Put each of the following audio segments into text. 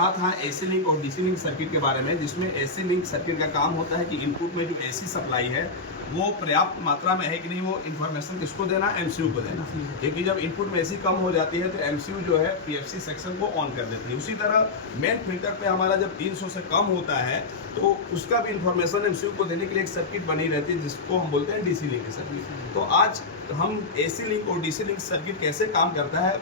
पढ़ा था AC link और डीसी लिंक सर्किट के बारे में, जिसमें एसी लिंक सर्किट का काम होता है कि इनपुट में जो एसी सप्लाई है वो पर्याप्त मात्रा में है कि नहीं, वो इन्फॉर्मेशन किसको देना, एमसीयू को देना। क्योंकि जब इनपुट में एसी कम हो जाती है तो एमसीयू जो है पीएफसी सेक्शन को ऑन कर देती है। उसी तरह मेन फिल्टर पे हमारा जब 300 से कम होता है तो उसका भी इन्फॉर्मेशन एमसीयू को देने के लिए एक सर्किट बनी रहती है, जिसको हम बोलते हैं डीसी लिंक सर्किट। तो आज हम एसी लिंक और डीसी लिंक सर्किट कैसे काम करता है,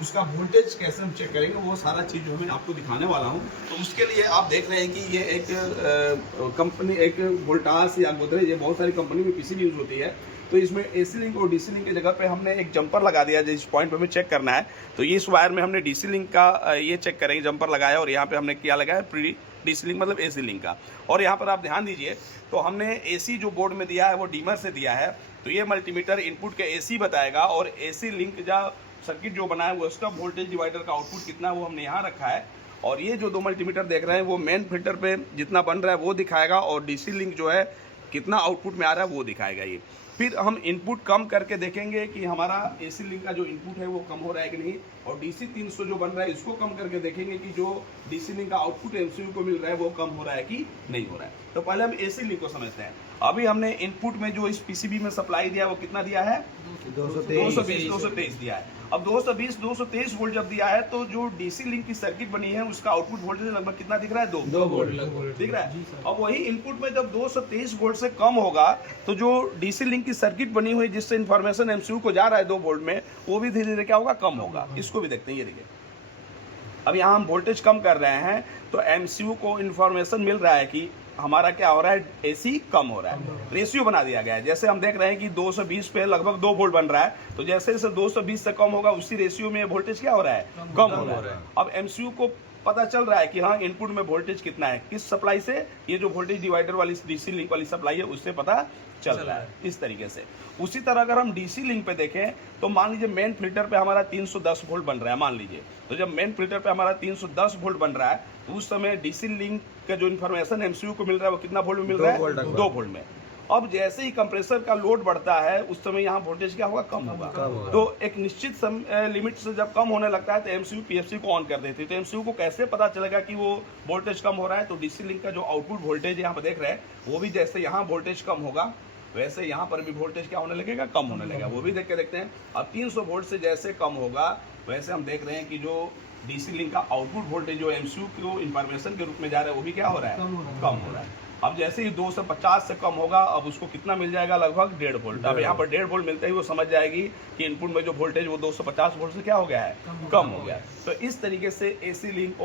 उसका वोल्टेज कैसे हम चेक करेंगे, वो सारा चीज़ जो मैं आपको दिखाने वाला हूँ। तो उसके लिए आप देख रहे हैं कि ये एक कंपनी, एक वोल्टास या गोदरेज, ये बहुत सारी कंपनी में पीसी यूज़ होती है। तो इसमें एसी लिंक और डीसी लिंक की जगह पे हमने एक जंपर लगा दिया, जिस पॉइंट पे हमें चेक करना है। तो इस वायर में हमने डीसी लिंक का ये चेक करेंगे, जंपर लगाया, और यहाँ पे हमने क्या लगाया, प्री डीसी लिंक मतलब एसी लिंक का। और यहाँ पर आप ध्यान दीजिए, तो हमने एसी जो बोर्ड में दिया है वो डीमर से दिया है। तो ये मल्टीमीटर इनपुट के एसी बताएगा, और एसी लिंक जा सर्किट जो बना है वो उसका वोल्टेज डिवाइडर का आउटपुट कितना है वो हमने यहाँ रखा है। और ये जो दो मल्टीमीटर देख रहे हैं वो मेन फिल्टर पे जितना बन रहा है वो दिखाएगा, और डीसी लिंक जो है कितना आउटपुट में आ रहा है वो दिखाएगा ये। फिर हम इनपुट कम करके देखेंगे कि हमारा एसी लिंक का जो इनपुट है वो कम हो रहा है कि नहीं, और डीसी 300 जो बन रहा है इसको कम करके देखेंगे कि जो डीसी लिंक का आउटपुट एमसीयू को मिल रहा है वो कम हो रहा है कि नहीं हो रहा है। तो पहले हम एसी लिंक को समझते हैं। अभी हमने इनपुट में जो इस पीसीबी में सप्लाई दिया है वो कितना दिया है, 223 दिया है। अब 223 वोल्ट जब दिया है तो जो डीसी लिंक की सर्किट बनी है उसका आउटपुट वोल्टेज लगभग कितना दिख रहा है, 2 वोल्ट दिख रहा है। अब वही इनपुट में जब 223 वोल्ट से कम होगा तो जो डीसी लिंक की सर्किट बनी हुई जिससे इंफॉर्मेशन एमसीयू को जा रहा है 2 वोल्ट में, वो भी धीरे धीरे क्या होगा, कम होगा। इसको भी देखते हैं, ये देखिए अब यहाँ हम वोल्टेज कम कर रहे हैं तो एमसीयू को इंफॉर्मेशन मिल रहा है कि हमारा क्या हो रहा है, एसी कम हो रहा है। रेशियो बना दिया गया है, जैसे हम देख रहे हैं कि 220 पे लगभग 2 वोल्ट बन रहा है, तो जैसे जैसे 220 से कम होगा उसी रेशियो में वोल्टेज क्या हो रहा है, कम हो रहा है। अब एमसीयू को पता चल रहा है कि हाँ इनपुट में वोल्टेज कितना है, किस सप्लाई से, ये जो वोल्टेज डिवाइडर वाली डीसी लिंक वाली सप्लाई है उससे पता चल रहा है इस तरीके से। उसी तरह अगर हम डीसी लिंक पे देखें तो मान लीजिए मेन फिल्टर पे हमारा 310 वोल्ट बन रहा है, मान लीजिए। तो जब मेन फिल्टर पे हमारा 310 वोल्ट बन रहा है तो उस समय डीसी लिंक का जो इन्फॉर्मेशन एमसीयू को मिल रहा है वो कितना वोल्ट में मिल रहा है, 2 वोल्ट में। अब जैसे ही कंप्रेसर का लोड बढ़ता है उस समय यहाँ वोल्टेज क्या होगा, कम होगा। तो एक निश्चित लिमिट से जब कम होने लगता है तो एमसीयू पीएफसी को ऑन कर देती है। तो एमसीयू को कैसे पता चलेगा कि वो वोल्टेज कम हो रहा है, तो डीसी लिंक का जो आउटपुट वोल्टेज यहाँ पर देख रहे हैं वो भी जैसे यहाँ वोल्टेज कम होगा वैसे यहाँ पर भी वोल्टेज क्या होने लगेगा, कम होने लगेगा। वो भी देख के देखते हैं। अब 300 वोल्ट से जैसे कम होगा वैसे हम देख रहे हैं कि जो डीसी लिंक का आउटपुट वोल्टेज जो एमसीयू को इंफॉर्मेशन के रूप में जा रहा है वो भी क्या हो रहा है, कम हो रहा है। अब जैसे ही 250 से कम होगा अब उसको कितना मिल जाएगा, लगभग 1.5 वोल्ट। अब यहाँ पर 1.5 वोल्ट मिलते ही वो समझ जाएगी कि इनपुट में जो वोल्टेज वो 250 वोल्ट से क्या हो गया है, कम हो गया। तो इस तरीके से एसी लिंक